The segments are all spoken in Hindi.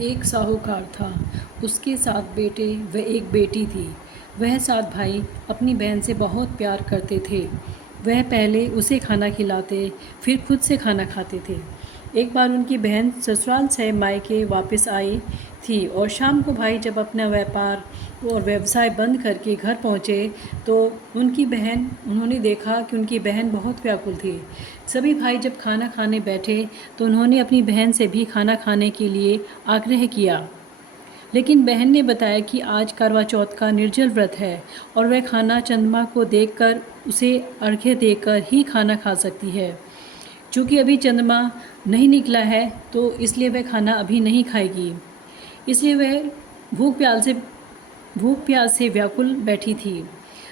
एक साहूकार था। उसके 7 बेटे व एक बेटी थी। वह 7 भाई अपनी बहन से बहुत प्यार करते थे। वह पहले उसे खाना खिलाते, फिर खुद से खाना खाते थे। एक बार उनकी बहन ससुराल से मायके वापस आई थी और शाम को भाई जब अपना व्यापार और व्यवसाय बंद करके घर पहुँचे तो उन्होंने देखा कि उनकी बहन बहुत व्याकुल थी। सभी भाई जब खाना खाने बैठे तो उन्होंने अपनी बहन से भी खाना खाने के लिए आग्रह किया, लेकिन बहन ने बताया कि आज करवा चौथ का निर्जल व्रत है और वह खाना चंद्रमा को देखकर उसे अर्घ्य देकर ही खाना खा सकती है। चूँकि अभी चंद्रमा नहीं निकला है तो इसलिए वह खाना अभी नहीं खाएगी। इसलिए वह भूख प्यास से व्याकुल बैठी थी।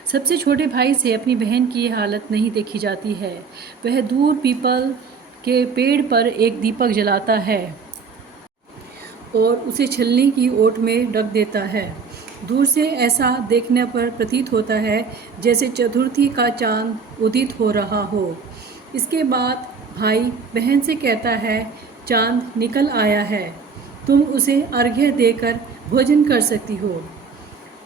सबसे छोटे भाई से अपनी बहन की ये हालत नहीं देखी जाती है। वह दूर पीपल के पेड़ पर एक दीपक जलाता है और उसे छलनी की ओट में रख देता है। दूर से ऐसा देखने पर प्रतीत होता है जैसे चतुर्थी का चांद उदित हो रहा हो। इसके बाद भाई बहन से कहता है, चांद निकल आया है, तुम उसे अर्घ्य देकर भोजन कर सकती हो।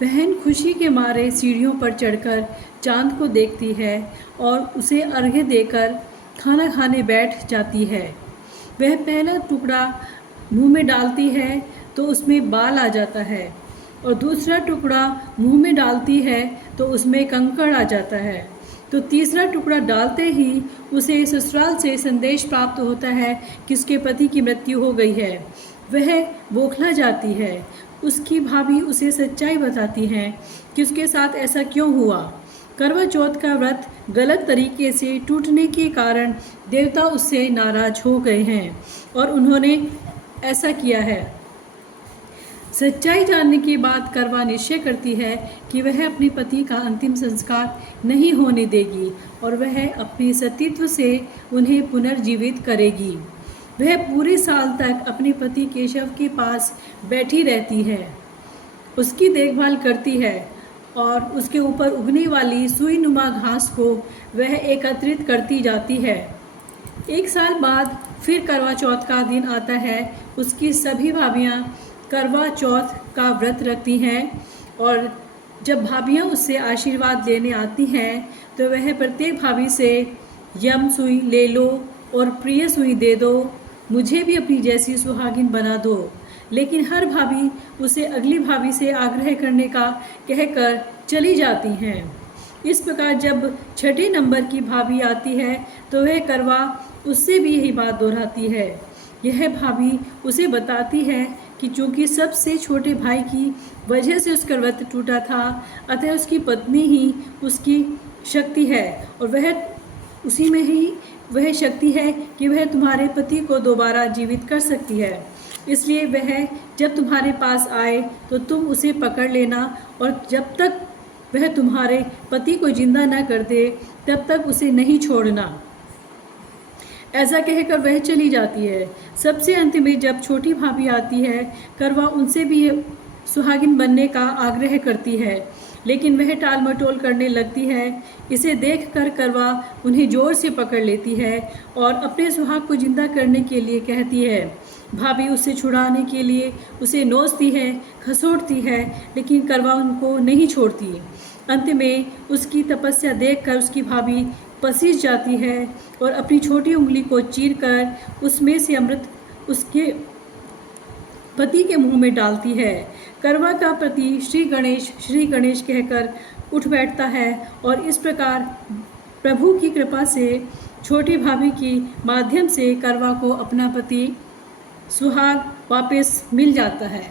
बहन खुशी के मारे सीढ़ियों पर चढ़कर चांद को देखती है और उसे अर्घ्य देकर खाना खाने बैठ जाती है। वह पहला टुकड़ा मुंह में डालती है तो उसमें बाल आ जाता है और दूसरा टुकड़ा मुंह में डालती है तो उसमें कंकड़ आ जाता है। तो तीसरा टुकड़ा डालते ही उसे ससुराल से संदेश प्राप्त होता है कि उसके पति की मृत्यु हो गई है। वह बौखला जाती है। उसकी भाभी उसे सच्चाई बताती हैं कि उसके साथ ऐसा क्यों हुआ। करवा चौथ का व्रत गलत तरीके से टूटने के कारण देवता उससे नाराज हो गए हैं और उन्होंने ऐसा किया है। सच्चाई जानने के बाद करवा निश्चय करती है कि वह अपने पति का अंतिम संस्कार नहीं होने देगी और वह अपने सतीत्व से उन्हें पुनर्जीवित करेगी। वह पूरे साल तक अपने पति के शव के पास बैठी रहती है, उसकी देखभाल करती है और उसके ऊपर उगने वाली सुई नुमा घास को वह एकत्रित करती जाती है। एक साल बाद फिर करवा चौथ का दिन आता है। उसकी सभी भाभियाँ करवा चौथ का व्रत रखती हैं और जब भाभियाँ उससे आशीर्वाद लेने आती हैं तो वह प्रत्येक भाभी से यम सुई ले लो और प्रिय सुई दे दो, मुझे भी अपनी जैसी सुहागिन बना दो। लेकिन हर भाभी उसे अगली भाभी से आग्रह करने का कहकर चली जाती हैं। इस प्रकार जब छठे नंबर की भाभी आती है तो वह करवा उससे भी यही बात दोहराती है। यह भाभी उसे बताती है कि चूँकि सबसे छोटे भाई की वजह से उसका व्रत टूटा था, अतः उसकी पत्नी ही उसकी शक्ति है और वह उसी में ही वह शक्ति है कि वह तुम्हारे पति को दोबारा जीवित कर सकती है। इसलिए वह जब तुम्हारे पास आए तो तुम उसे पकड़ लेना और जब तक वह तुम्हारे पति को जिंदा न कर दे तब तक उसे नहीं छोड़ना। ऐसा कहकर वह चली जाती है। सबसे अंत में जब छोटी भाभी आती है, करवा उनसे भी सुहागिन बनने का आग्रह करती है, लेकिन वह टाल मटोल करने लगती है। इसे देखकर करवा उन्हें जोर से पकड़ लेती है और अपने सुहाग को जिंदा करने के लिए कहती है। भाभी उससे छुड़ाने के लिए उसे नोचती है, खसोटती है, लेकिन करवा उनको नहीं छोड़ती। अंत में उसकी तपस्या देखकर उसकी भाभी पसीज जाती है और अपनी छोटी उंगली को चीरकर उसमें से अमृत उसके पति के मुंह में डालती है। करवा का पति श्री गणेश कहकर उठ बैठता है और इस प्रकार प्रभु की कृपा से छोटी भाभी की माध्यम से करवा को अपना पति सुहाग वापस मिल जाता है।